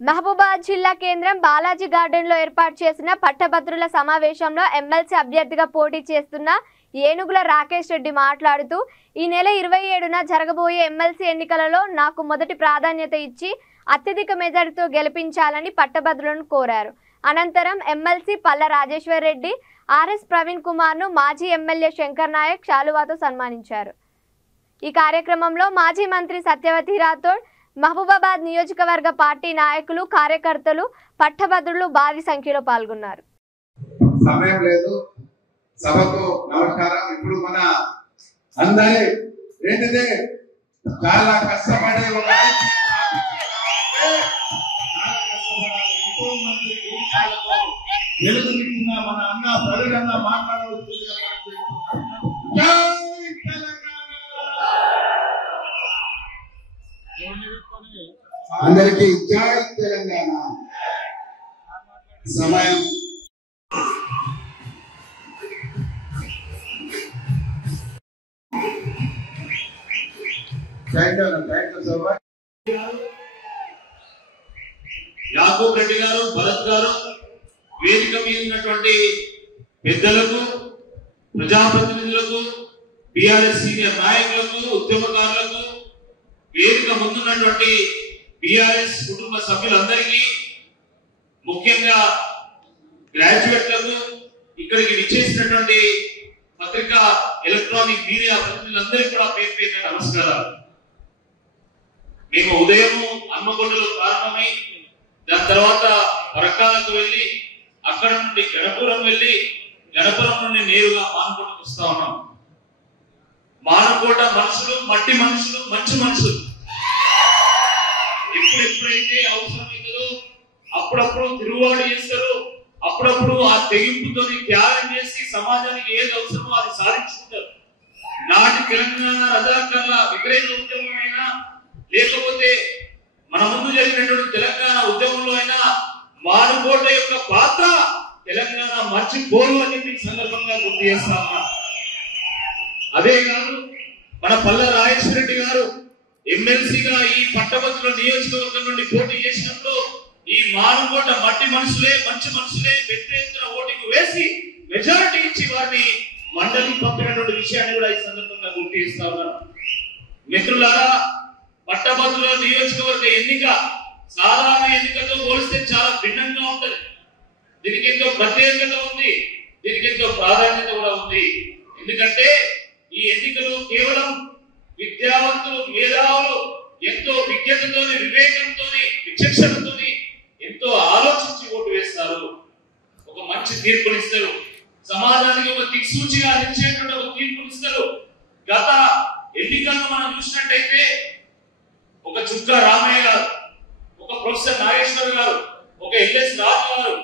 మహబూబాబాద్ జిల్లా కేంద్రం బాలాజీ గార్డెన్ లో ఏర్పాటు చేసిన పట్టభద్రుల సమావేశంలో ఎమ్మెల్సీ అభ్యర్థిగా పోటీ చేస్తున్న ఏనుగుల రాకేష్ రెడ్డి మాట్లాడుతూ ఈ నెల 27న జరగబోయే ఎమ్మెల్సీ ఎన్నికలలో నాకు మొదటి ప్రాధాన్యత ఇచ్చి అత్యధిక మెజారిటీతో గెలిపించాలని పట్టభద్రులను కోరారు. అనంతరం ఎమ్మెల్సీ పల్ల రాజేశ్వర్ రెడ్డి, ఆర్ఎస్ ప్రవీణ్ కుమార్ ను మాజీ ఎమ్మెల్యే శంకర్ నాయక్ శాలువాతో సన్మానించారు. ఈ కార్యక్రమంలో మాజీ మంత్రి సత్యవతి రాథోడ్, మహబూబాబాద్ నియోజకవర్గ పార్టీ నాయకులు, కార్యకర్తలు, పట్టభద్రులు భారీ సంఖ్యలో పాల్గొన్నారు. సమయం లేదు, సభకు నమస్కారం. ఇప్పుడు మన అందరి ఏంటిది చాలా కష్టపడే ఒక వెలుగునిచ్చిన మన అన్న ప్రవీణ మాట్లాడవచ్చు. అందరికీ జై తెలంగాణ. సమయం యాకూబ్ రెడ్డి గారు, భరత్ గారు, వేదిక మీద ఉన్నటువంటి పెద్దలకు, ప్రజాప్రతినిధులకు, బీఆర్ఎస్ సీనియర్ నాయకులకు, ఉద్యమకారులకు, వేదిక ముందున్నటువంటి బీఆర్ఎస్ కుటుంబ సభ్యులందరికీ, ముఖ్యంగా గ్రాడ్యుయేట్లకు, ఇక్కడికి విచ్చేసినటువంటి పత్రికా ఎలక్ట్రానిక్ మీడియా ప్రతినిధులందరికీ కూడా పేరు పేరున నమస్కారాలు. మేము ఉదయం హన్మకొండలో ప్రారంభమై దాని తర్వాత వరకాలకు వెళ్ళి అక్కడ నుండి గణపురం వెళ్ళి గణపురం నుండి నేరుగా మానకోటకు వస్తా ఉన్నాం. మానకోట మనుషులు మట్టి మనుషులు, మంచి మనుషులు. ఎప్పుడెప్పుడైతే అవసరమైతుందో అప్పుడప్పుడు తిరుగుబాటు చేస్తారు, అప్పుడప్పుడు ఆ తెగింపుతో త్యాగం చేసి సమాజానికి ఏది అవసరమో అది సాధించుకుంటారు. నాటి తెలంగాణ రజాకర్ల వ్యతిరేక ఉద్యమం అయినా, లేకపోతే మన ముందు జరిగినటువంటి తెలంగాణ ఉద్యమంలో అయినా మానుకోట యొక్క పాత్ర తెలంగాణ మర్చిపోరు అని చెప్పి సందర్భంగా గుర్తు చేస్తా ఉన్నా. అదే కాదు, మన పల్ల రాజేశ్వర రెడ్డి గారు ఎమ్మెల్సీగా ఈ పట్టభద్రుల నియోజకవర్గం నుండి పోటీ చేసినప్పుడు ఈ మానుకోట మట్టి మనుషులే, మంచి మనుషులే పెద్ద ఎత్తున ఓటింగ్ వేసి మెజారిటీ ఇచ్చి వారిని మండలికి పంపినటువంటి విషయాన్ని కూడా ఈ సందర్భంగా గుర్తు చేస్తా ఉన్నాను. మిత్రులారా, పట్టభద్రుల నియోజకవర్గ ఎన్నిక సాధారణ ఎన్నికతో పోలిస్తే చాలా భిన్నంగా ఉంటది. దీనికి ఎంతో ప్రత్యేకత ఉంది, దీనికి ఎంతో ప్రాధాన్యత కూడా ఉంది. ఎందుకంటే ఈ ఎన్నికలు కేవలం విద్యావంతులు, మేధావులు ఎంతో విజ్ఞతతో, వివేకంతో, విచక్షణతో ఎంతో ఆలోచించి ఓటు వేస్తారు. ఒక మంచి తీర్పునిస్తారు, సమాజానికి ఒక దిక్సూచిగా నిలిచేటువంటి ఒక తీర్పునిస్తారు. గత ఎన్నికలను మనం చూసినట్టయితే ఒక చుక్క రామయ్య గారు, ఒక ప్రొఫెసర్ నాగేశ్వర్ గారు, ఒక ఎల్ఎస్ రాజు గారు,